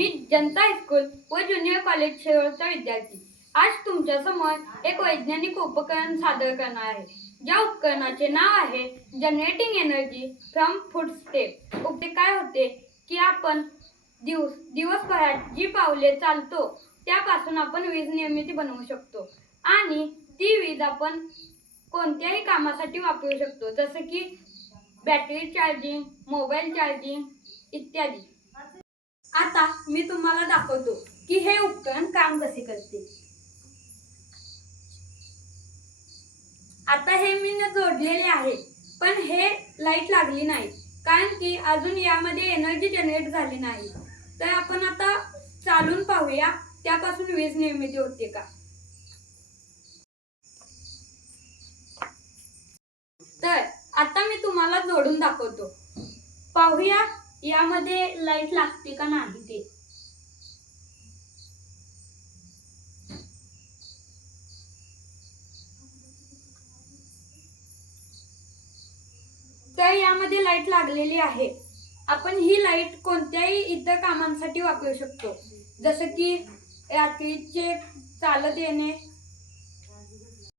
मी जनता high school व junior college शेरोळचा विद्यार्थी आज तुमच्या समोर एक वैज्ञानिक उपकरण सादर करणार आहे. ज्या उपकरणाचे नाव आहे जनरेटिंग एनर्जी फ्रॉम फूटस्टेप. उपकरणाचे काय होते की आपण दिवसभरात जी पावले चालतो त्यापासून आपण वीज निर्मिती बनवू शकतो आणि ती वीज आपण कोणत्याही कामासाठी वापरू शकतो, जसे की बॅटरी चार्जिंग, मोबाईल चार्जिंग इत्यादी. आता मी तुम्हाला दाखवतो की हे उपकरण काम कसे करते. आता हे मी जोडलेले आहे, पण हे लाईट लागली नाही कारण की अजून यामध्ये एनर्जी जनरेट झाली नाही. तर आपण आता चालून पाहूया त्यापासून वीज निर्मिती होते का. तर आता मी तुम्हाला जोडून दाखवतो. पाहूया यामध्ये लाईट लागते का नाही ते. तर यामध्ये लाईट लागलेली आहे. आपण ही लाईट कोणत्याही इतर कामांसाठी वापरू शकतो, जसं की रात्रीचे चालत येणे